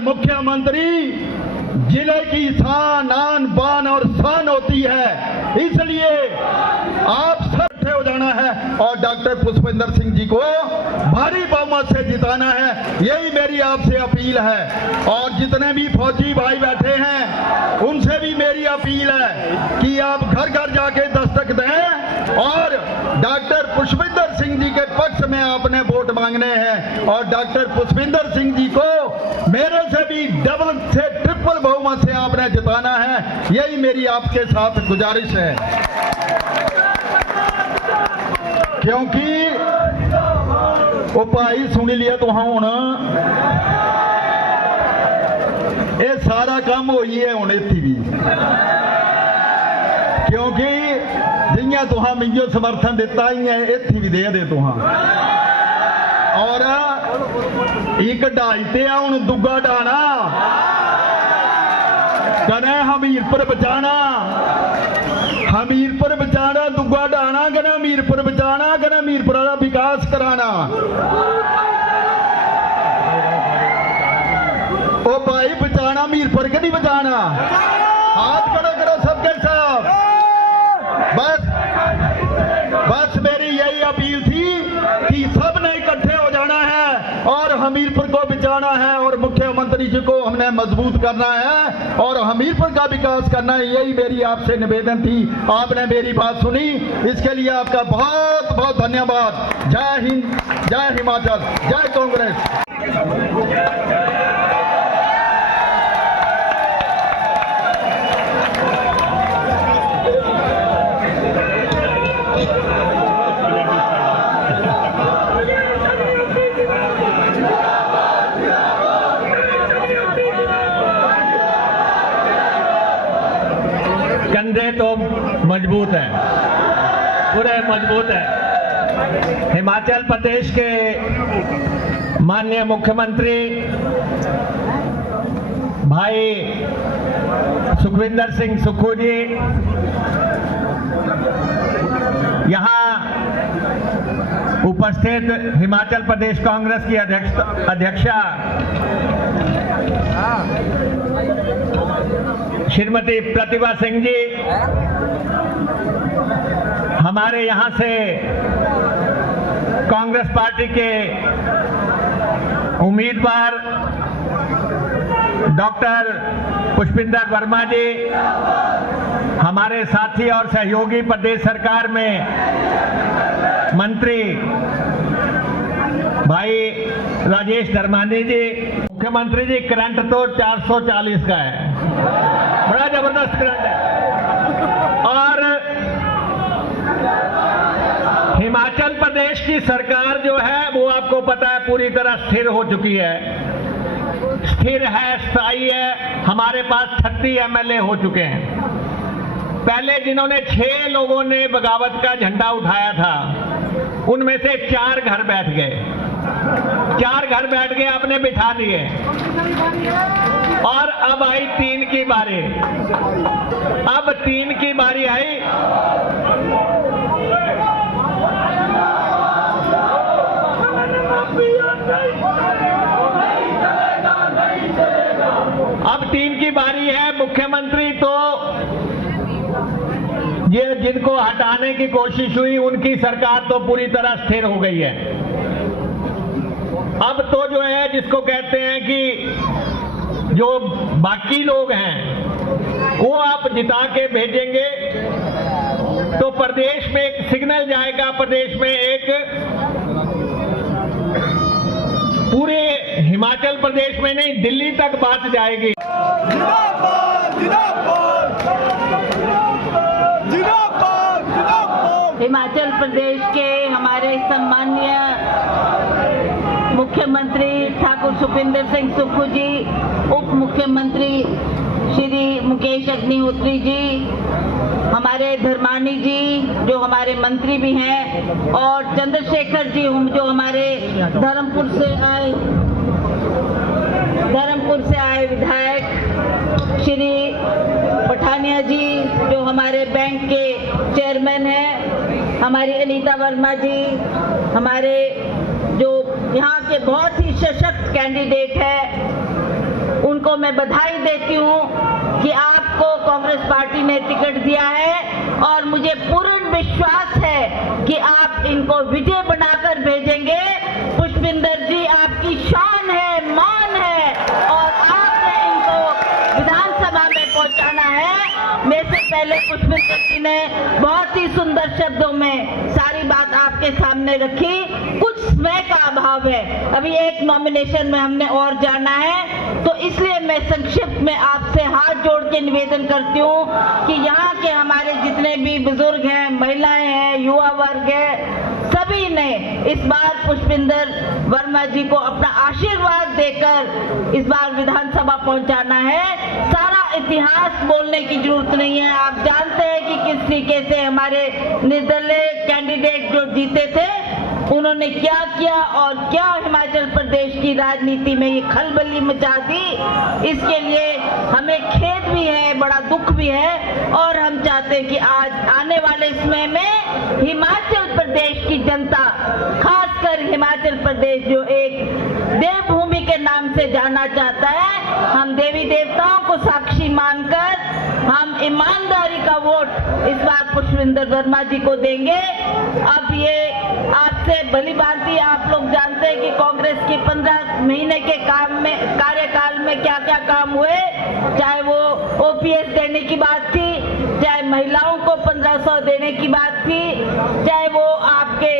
मुख्यमंत्री जिले की शान आन बान और शान होती है, इसलिए आप सब हो जाना है और डॉक्टर पुष्पेंद्र सिंह जी को भारी बहुमत से जिताना है, यही मेरी आपसे अपील है। और जितने भी फौजी भाई बैठे हैं उनसे भी मेरी अपील है कि आप घर घर जाके दस्तक दें और डॉक्टर पुष्पेंद्र सिंह जी के पक्ष में आपने वोट मांगने हैं और डॉक्टर पुष्पेंद्र सिंह जी को मेरे से भी डबल से ट्रिपल बहुमत से आपने जिताना है, यही मेरी आपके साथ गुजारिश है। क्योंकि वो भाई सुन लिया तो हूं ये सारा काम हो ही है हूं इत्थे भी, क्योंकि जियां तुहां मिंजो समर्थन दिता ही है इत्थे भी दे तुहां और एक ढाई ते हूं दुगा डाना कने हमीरपुर बचाना, हमीरपुर बचाना, दुगा डाना कने हमीरपुर बचाना, कने हमीरपुर का विकास कराना। ओ भाई बचाना हमीरपुर के नहीं बचाना, हाथ खड़ा करो सबके साथ। बस मेरी यही अपील थी कि सब ने इकट्ठे हो जाना है और हमीरपुर को बचाना है और मुख्यमंत्री जी को हमने मजबूत करना है और हमीरपुर का विकास करना है, यही मेरी आपसे निवेदन थी। आपने मेरी बात सुनी, इसके लिए आपका बहुत बहुत धन्यवाद। जय हिंद, जय हिमाचल, जय कांग्रेस। कंधे तो मजबूत है, पूरे मजबूत है। हिमाचल प्रदेश के माननीय मुख्यमंत्री भाई सुखविंदर सिंह सुक्खू जी यहाँ उपस्थित हिमाचल प्रदेश कांग्रेस की अध्यक्षा श्रीमती प्रतिभा सिंह जी, हमारे यहां से कांग्रेस पार्टी के उम्मीदवार डॉक्टर पुष्पिंदर वर्मा जी, हमारे साथी और सहयोगी प्रदेश सरकार में मंत्री भाई राजेश धर्मानी जी। मुख्यमंत्री जी, करंट तो 440 का है, बड़ा जबरदस्त करंट है। और हिमाचल प्रदेश की सरकार जो है वो आपको पता है पूरी तरह स्थिर हो चुकी है, स्थिर है, स्थायी है। हमारे पास 36 एमएलए हो चुके हैं। पहले जिन्होंने 6 लोगों ने बगावत का झंडा उठाया था, उनमें से 4 घर बैठ गए, 4 घर बैठ गए, आपने बिठा दिए। और अब आई 3 की बारी, अब 3 की बारी आई। अब 3 की बारी है। मुख्यमंत्री तो ये जिनको हटाने की कोशिश हुई, उनकी सरकार तो पूरी तरह स्थिर हो गई है। अब तो जो है, जिसको कहते हैं कि जो बाकी लोग हैं वो आप जिता के भेजेंगे तो प्रदेश में एक सिग्नल जाएगा, प्रदेश में एक पूरे हिमाचल प्रदेश में नहीं, दिल्ली तक बात जाएगी। हिमाचल प्रदेश के हमारे सम्मानीय मुख्यमंत्री ठाकुर सुखविंदर सिंह सुक्खू जी, उप मुख्यमंत्री श्री मुकेश अग्निहोत्री जी, हमारे धर्मानी जी जो हमारे मंत्री भी हैं, और चंद्रशेखर जी जो हमारे धर्मपुर से आए विधायक, श्री पठानिया जी जो हमारे बैंक के चेयरमैन हैं, हमारी अनीता वर्मा जी, हमारे जो यहाँ के बहुत ही सशक्त कैंडिडेट है, उनको मैं बधाई देती हूँ कि आपको कांग्रेस पार्टी ने टिकट दिया है और मुझे पूर्ण विश्वास है कि आप इनको विजय बनाकर भेजेंगे। पुष्पिंदर जी आपकी शान है, मान है और आपने इनको विधानसभा में पहुंचाना है। मेरे से पहले पुष्पिंदर जी ने बहुत ही सुंदर शब्दों में सारी बात आपके सामने रखी। कुछ समय का अभाव है, अभी एक नॉमिनेशन में हमने और जाना है, तो इसलिए मैं संक्षिप्त में आपसे हाथ जोड़ के निवेदन करती हूँ कि यहाँ के हमारे जितने भी बुजुर्ग हैं, महिलाएं हैं, युवा वर्ग है, सभी ने इस बार पुष्पिंदर वर्मा जी को अपना आशीर्वाद देकर इस बार विधानसभा पहुंचाना है। सारा इतिहास बोलने की जरूरत नहीं है, आप जानते हैं कि किस तरीके से हमारे निर्दलीय कैंडिडेट जो जीते थे उन्होंने क्या किया और क्या हिमाचल प्रदेश की राजनीति में ये खलबली मचा दी। इसके लिए हमें खेद भी है, बड़ा दुख भी है, और हम चाहते हैं कि आज आने वाले समय में हिमाचल प्रदेश की जनता, खासकर हिमाचल प्रदेश जो एक देवभूमि के नाम से जाना चाहता है, हम देवी देवताओं को साक्षी मानकर हम ईमानदारी का वोट इस बार पुष्पिंदर वर्मा जी को देंगे। अब ये आपसे भली भांति आप लोग जानते हैं कि कांग्रेस के 15 महीने के कार्यकाल में क्या क्या काम हुए, चाहे वो ओपीएस देने की बात थी, चाहे महिलाओं को 1500 देने की बात थी, चाहे वो आपके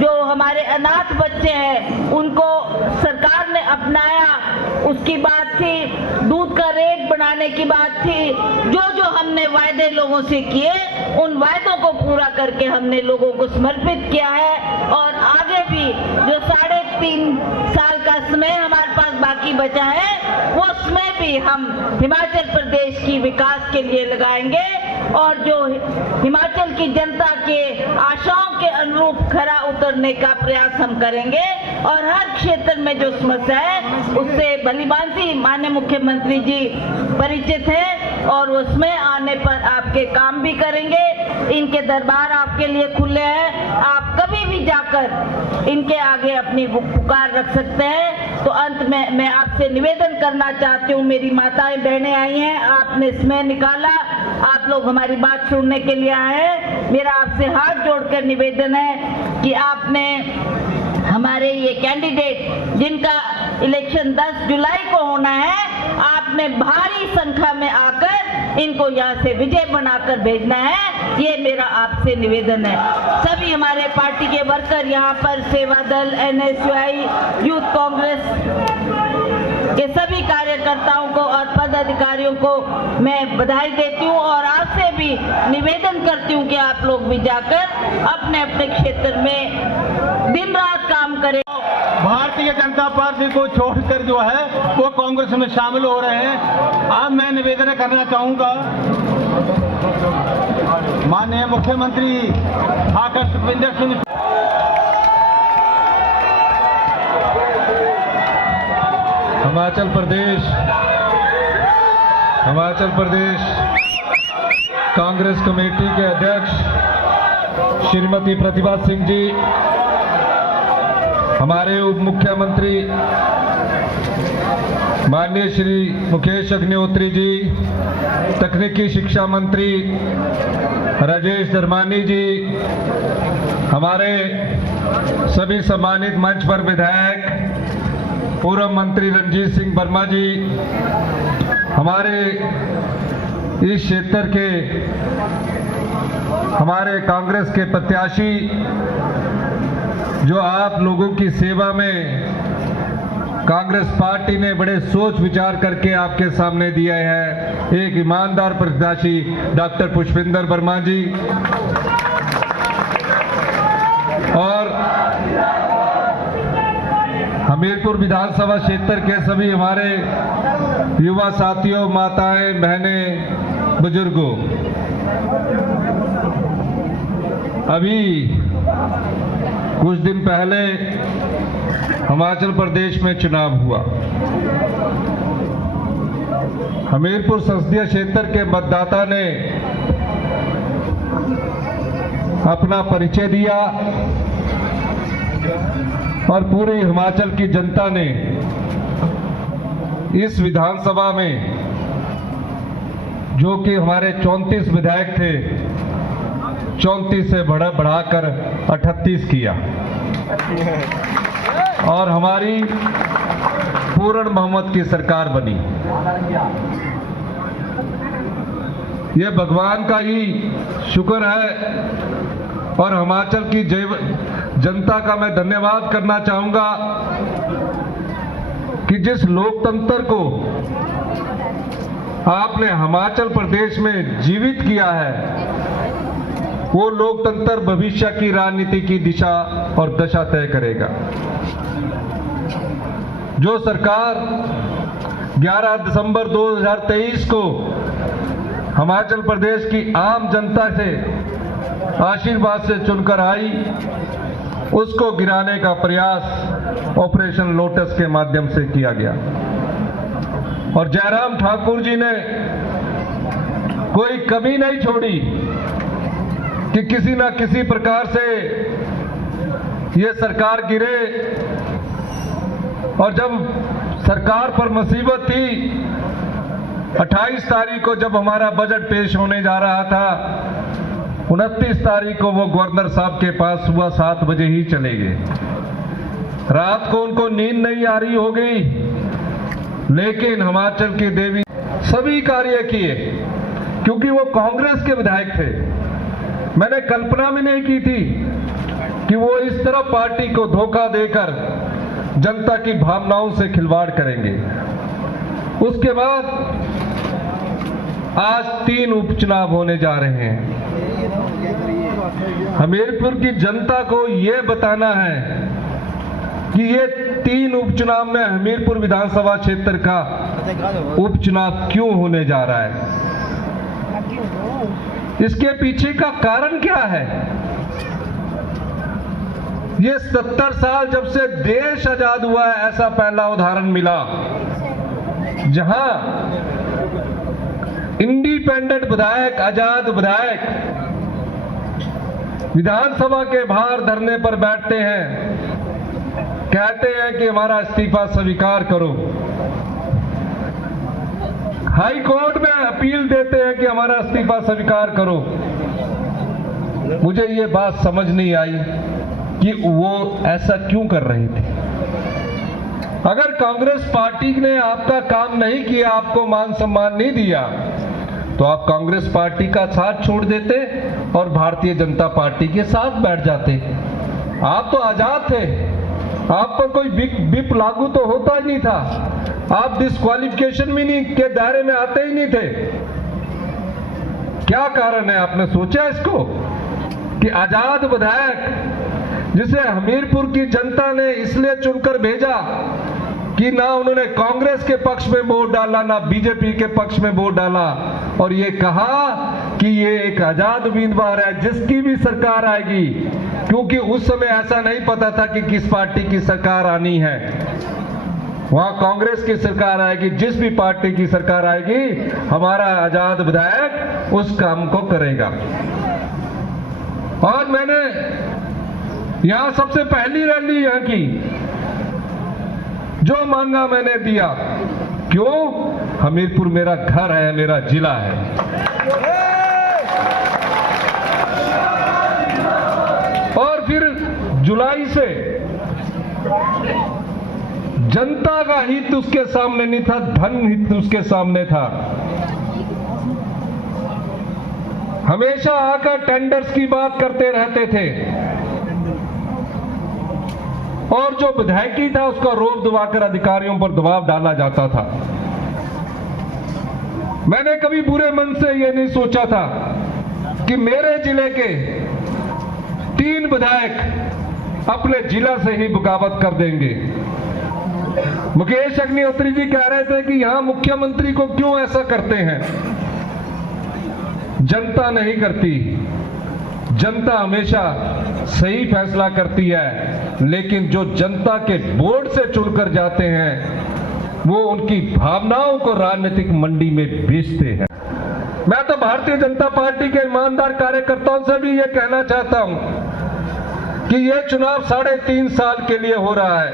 जो हमारे अनाथ बच्चे हैं उनको सरकार ने अपनाया उसकी बात थी, दूध का रेट बढ़ाने की बात थी। जो हमने वायदे लोगों से किए उन वायदों को पूरा करके हमने लोगों को समर्पित किया है, और आगे भी जो 3.5 साल का समय हमारे पास बाकी बचा है वो समय भी हम हिमाचल प्रदेश की विकास के लिए लगाएंगे, और जो हिमाचल की जनता के आशाओं के अनुरूप खरा उतरने का प्रयास हम करेंगे, और हर क्षेत्र में जो समस्या है उससे भलीभांति माननीय मुख्यमंत्री जी परिचित हैं, और उसमें आने पर आपके काम भी करेंगे। इनके दरबार आपके लिए खुले हैं, आप कभी भी जाकर इनके आगे अपनी पुकार रख सकते हैं। तो अंत में मैं आपसे निवेदन करना चाहती हूँ, मेरी माताएं बहनें आई हैं, आपने समय निकाला, आप लोग हमारी बात सुनने के लिए आए हैं। मेरा आपसे हाथ जोड़कर निवेदन है कि आपने हमारे ये कैंडिडेट जिनका इलेक्शन 10 जुलाई को होना है, आपने भारी संख्या में आकर इनको यहाँ से विजय बनाकर भेजना है, ये मेरा आपसे निवेदन है। सभी हमारे पार्टी के वर्कर यहाँ पर, सेवा दल, NSUI, यूथ कांग्रेस के सभी कार्यकर्ताओं को और पदाधिकारियों को मैं बधाई देती हूँ और आपसे भी निवेदन करती हूँ कि आप लोग भी जाकर अपने अपने क्षेत्र में दिन रात काम करें। भारतीय जनता पार्टी को छोड़कर जो है वो कांग्रेस में शामिल हो रहे हैं। अब मैं निवेदन करना चाहूंगा, माननीय मुख्यमंत्री डॉक्टर सुखविंदर सिंह हिमाचल प्रदेश कांग्रेस कमेटी के अध्यक्ष श्रीमती प्रतिभा सिंह जी, हमारे उप मुख्यमंत्री माननीय श्री मुकेश अग्निहोत्री जी, तकनीकी शिक्षा मंत्री राजेश धर्मानी जी, हमारे सभी सम्मानित मंच पर विधायक पूर्व मंत्री रणजीत सिंह वर्मा जी, हमारे इस क्षेत्र के हमारे कांग्रेस के प्रत्याशी जो आप लोगों की सेवा में कांग्रेस पार्टी ने बड़े सोच विचार करके आपके सामने दिया है, एक ईमानदार प्रत्याशी डॉक्टर पुष्पिंदर वर्मा जी, और हमीरपुर विधानसभा क्षेत्र के सभी हमारे युवा साथियों, माताएं, बहनें, बुजुर्गों, अभी कुछ दिन पहले हिमाचल प्रदेश में चुनाव हुआ। हमीरपुर संसदीय क्षेत्र के मतदाता ने अपना परिचय दिया और पूरी हिमाचल की जनता ने इस विधानसभा में, जो कि हमारे 34 विधायक थे, 34 से बढ़ाकर 38 किया और हमारी पूर्ण बहुमत की सरकार बनी। ये भगवान का ही शुक्र है और हिमाचल की जनता का मैं धन्यवाद करना चाहूंगा कि जिस लोकतंत्र को आपने हिमाचल प्रदेश में जीवित किया है, वो लोकतंत्र भविष्य की राजनीति की दिशा और दशा तय करेगा। जो सरकार 11 दिसंबर 2023 को हिमाचल प्रदेश की आम जनता से आशीर्वाद से चुनकर आई, उसको गिराने का प्रयास ऑपरेशन लोटस के माध्यम से किया गया और जयराम ठाकुर जी ने कोई कमी नहीं छोड़ी कि किसी न किसी प्रकार से ये सरकार गिरे। और जब सरकार पर मुसीबत थी, 28 तारीख को जब हमारा बजट पेश होने जा रहा था, 29 तारीख को वो गवर्नर साहब के पास सुबह 7 बजे ही चले गए। रात को उनको नींद नहीं आ रही हो गई, लेकिन हिमाचल की देवी सभी कार्य किए क्योंकि वो कांग्रेस के विधायक थे। मैंने कल्पना भी नहीं की थी कि वो इस तरह पार्टी को धोखा देकर जनता की भावनाओं से खिलवाड़ करेंगे। उसके बाद आज 3 उपचुनाव होने जा रहे हैं। हमीरपुर की जनता को ये बताना है कि ये 3 उपचुनाव में हमीरपुर विधानसभा क्षेत्र का उपचुनाव क्यों होने जा रहा है, इसके पीछे का कारण क्या है। ये 70 साल जब से देश आजाद हुआ है, ऐसा पहला उदाहरण मिला जहां इंडिपेंडेंट विधायक, आजाद विधायक विधानसभा के बाहर धरने पर बैठते हैं, कहते हैं कि हमारा इस्तीफा स्वीकार करो, हाई कोर्ट में अपील देते हैं कि हमारा इस्तीफा स्वीकार करो। मुझे ये बात समझ नहीं आई कि वो ऐसा क्यों कर रहे थे। अगर कांग्रेस पार्टी ने आपका काम नहीं किया, आपको मान सम्मान नहीं दिया, तो आप कांग्रेस पार्टी का साथ छोड़ देते और भारतीय जनता पार्टी के साथ बैठ जाते। आप तो आजाद थे, आप पर कोई विप लागू तो होता ही नहीं था, आप डिस्क्वालिफिकेशन भी नहीं के दायरे में आते ही नहीं थे। क्या कारण है? आपने सोचा इसको कि आजाद विधायक जिसे हमीरपुर की जनता ने इसलिए चुनकर भेजा कि ना उन्होंने कांग्रेस के पक्ष में वोट डाला, ना बीजेपी के पक्ष में वोट डाला, और ये कहा कि ये एक आजाद उम्मीदवार है जिसकी भी सरकार आएगी, क्योंकि उस समय ऐसा नहीं पता था कि किस पार्टी की सरकार आनी है। वहां कांग्रेस की सरकार आएगी, जिस भी पार्टी की सरकार आएगी, हमारा आजाद विधायक उस काम को करेगा। और मैंने यहां सबसे पहली रैली यहां की, जो मांगा मैंने दिया। क्यों? हमीरपुर मेरा घर है, मेरा जिला है। और फिर जुलाई से जनता का हित उसके सामने नहीं था, धन हित उसके सामने था। हमेशा आकर टेंडर्स की बात करते रहते थे और जो विधायकी था उसका रोब दबाकर अधिकारियों पर दबाव डाला जाता था। मैंने कभी बुरे मन से यह नहीं सोचा था कि मेरे जिले के 3 विधायक अपने जिला से ही बगावत कर देंगे। मुकेश अग्निहोत्री जी कह रहे थे कि यहां मुख्यमंत्री को क्यों ऐसा करते हैं। जनता नहीं करती, जनता हमेशा सही फैसला करती है, लेकिन जो जनता के वोट से चुनकर जाते हैं वो उनकी भावनाओं को राजनीतिक मंडी में बेचते हैं। मैं तो भारतीय जनता पार्टी के ईमानदार कार्यकर्ताओं से भी ये कहना चाहता हूं कि ये चुनाव 3.5 साल के लिए हो रहा है।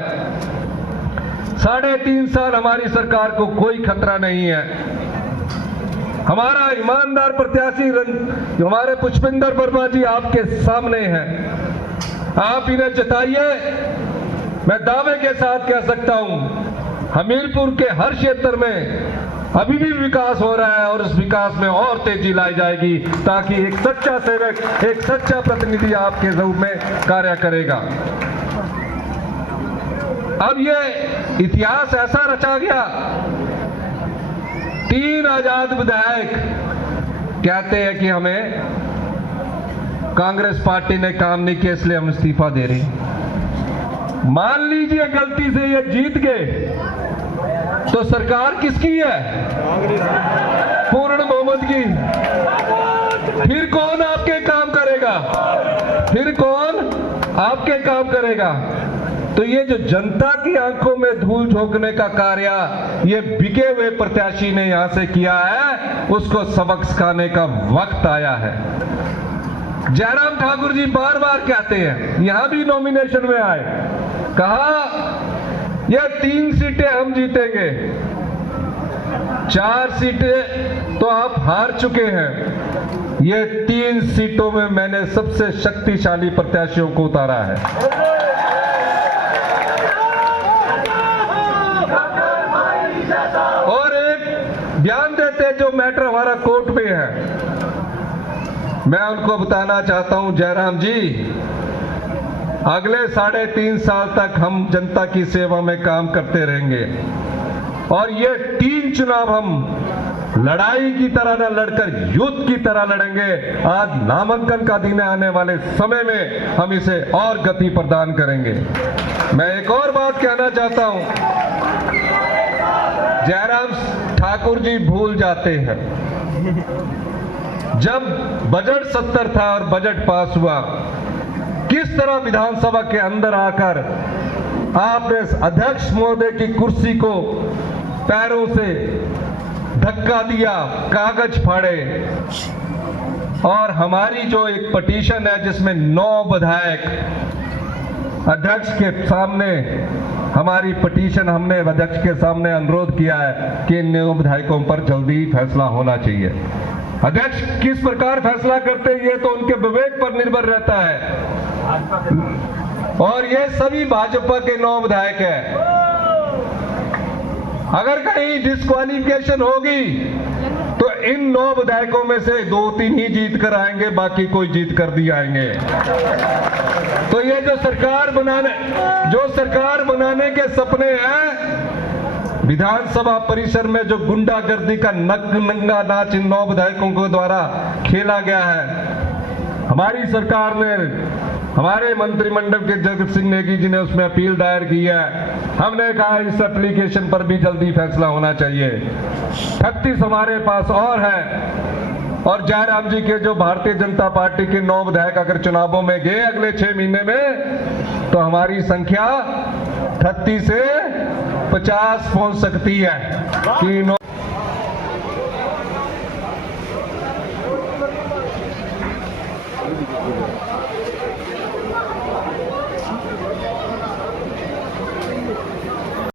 3.5 साल हमारी सरकार को कोई खतरा नहीं है। हमारा ईमानदार प्रत्याशी हमारे पुष्पिंदर वर्मा जी आपके सामने हैं, आप इन्हें जिताइए। मैं दावे के साथ कह सकता हूं, हमीरपुर के हर क्षेत्र में अभी भी विकास हो रहा है और इस विकास में और तेजी लाई जाएगी, ताकि एक सच्चा सेवक, एक सच्चा प्रतिनिधि आपके रूप में कार्य करेगा। अब ये इतिहास ऐसा रचा गया, 3 आजाद विधायक कहते हैं कि हमें कांग्रेस पार्टी ने काम नहीं किया इसलिए हम इस्तीफा दे रहे हैं। मान लीजिए गलती से ये जीत गए तो सरकार किसकी है? पूर्ण बहुमत की। फिर कौन आपके काम करेगा? फिर कौन आपके काम करेगा? तो ये जो जनता की आंखों में धूल झोंकने का कार्य ये बिके हुए प्रत्याशी ने यहां से किया है, उसको सबक सिखाने का वक्त आया है। जयराम ठाकुर जी बार बार कहते हैं, यहां भी नॉमिनेशन में आए, कहा ये 3 सीटें हम जीतेंगे, 4 सीटें तो आप हार चुके हैं, ये 3 सीटों में मैंने सबसे शक्तिशाली प्रत्याशियों को उतारा है। और एक बयान देते जो मैटर हमारा कोर्ट में है, मैं उनको बताना चाहता हूं, जयराम जी अगले 3.5 साल तक हम जनता की सेवा में काम करते रहेंगे और ये 3 चुनाव हम लड़ाई की तरह न लड़कर युद्ध की तरह लड़ेंगे। आज नामांकन का दिन आने वाले समय में हम इसे और गति प्रदान करेंगे। मैं एक और बात कहना चाहता हूं, जयराम ठाकुर जी भूल जाते हैं, जब बजट 70 था और बजट पास हुआ, किस तरह विधानसभा के अंदर आकर आपने अध्यक्ष महोदय की कुर्सी को पैरों से धक्का दिया, कागज फाड़े, और हमारी जो एक पिटीशन है जिसमें 9 विधायक अध्यक्ष के सामने हमारी पिटीशन हमने अध्यक्ष के सामने अनुरोध किया है कि इन 9 विधायकों पर जल्दी फैसला होना चाहिए। अध्यक्ष किस प्रकार फैसला करते हैं ये तो उनके विवेक पर निर्भर रहता है और ये सभी भाजपा के 9 विधायक हैं। अगर कहीं डिस्क्वालिफिकेशन होगी तो इन 9 विधायकों में से 2-3 ही जीत कर आएंगे, बाकी कोई जीत कर भी आएंगे। तो ये जो सरकार बनाने के सपने हैं, विधानसभा परिसर में जो गुंडागर्दी का नंगा नाच इन 9 विधायकों के द्वारा खेला गया है, हमारी सरकार ने, हमारे मंत्रिमंडल के जगत सिंह नेगी जी ने उसमें अपील दायर की है। हमने कहा इस एप्लीकेशन पर भी जल्दी फैसला होना चाहिए। 36 हमारे पास और है और जयराम जी के जो भारतीय जनता पार्टी के 9 विधायक अगर चुनावों में गए अगले 6 महीने में तो हमारी संख्या 38 से 50 पहुंच सकती है कि